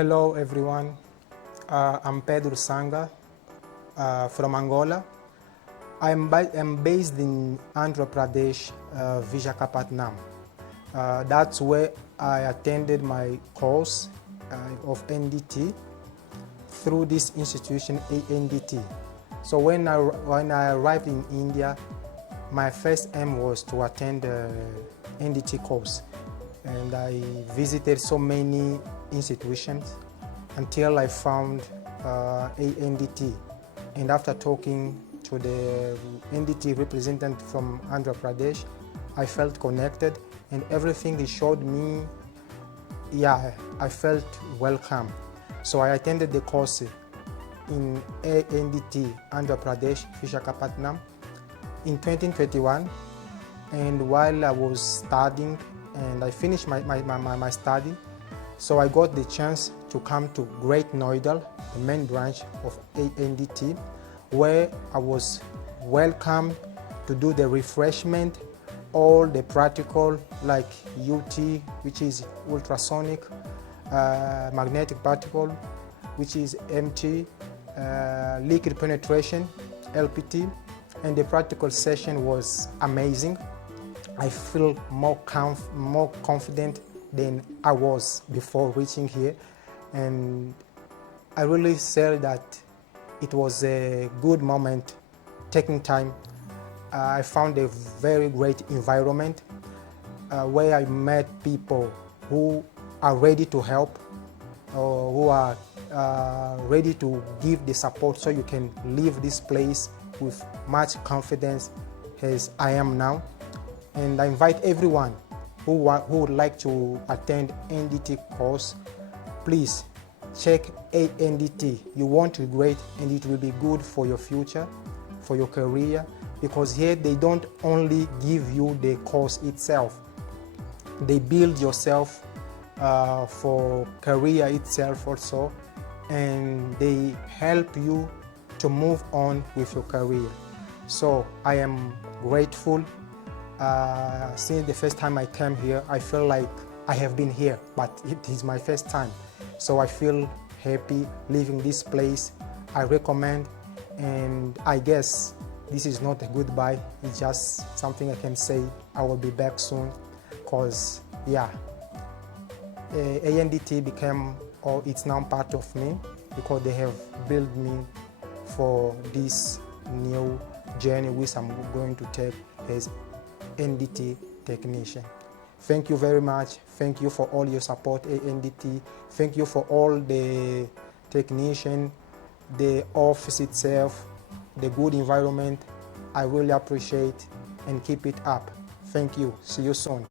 Hello everyone, I'm Pedro Sanga from Angola. I'm based in Andhra Pradesh, Visakhapatnam. That's where I attended my course of NDT through this institution, ANDT. So when I arrived in India, my first aim was to attend the NDT course, and I visited so many institutions until I found ANDT. And after talking to the NDT representative from Andhra Pradesh, I felt connected, and everything he showed me, I felt welcome. So I attended the course in ANDT, Andhra Pradesh, Visakhapatnam, in 2021. And while I was studying and I finished my study, so I got the chance to come to Greater Noida, the main branch of ANDT, where I was welcomed to do the refreshment, all the practical like UT, which is ultrasonic, magnetic particle, which is M.Tech, liquid penetration, LPT, and the practical session was amazing. I feel more confident than I was before reaching here, and I really say that it was a good moment taking time. I found a very great environment where I met people who are ready to help, or who are ready to give the support so you can leave this place with much confidence as I am now. And I invite everyone who would like to attend NDT course, please check ANDT. You won't regret, and it will be good for your future, for your career, because here they don't only give you the course itself, they build yourself for career itself also, and they help you to move on with your career. So I am grateful. Since the first time I came here, I feel like I have been here, but it is my first time. So I feel happy leaving this place. I recommend, and I guess this is not a goodbye, it's just something I can say. I will be back soon, because ANDT became, or it's now part of me, because they have built me for this new journey which I'm going to take as NDT technician. Thank you very much. Thank you for all your support, ANDT. Thank you for all the technician, the office itself, the good environment. I really appreciate, and keep it up. Thank you. See you soon.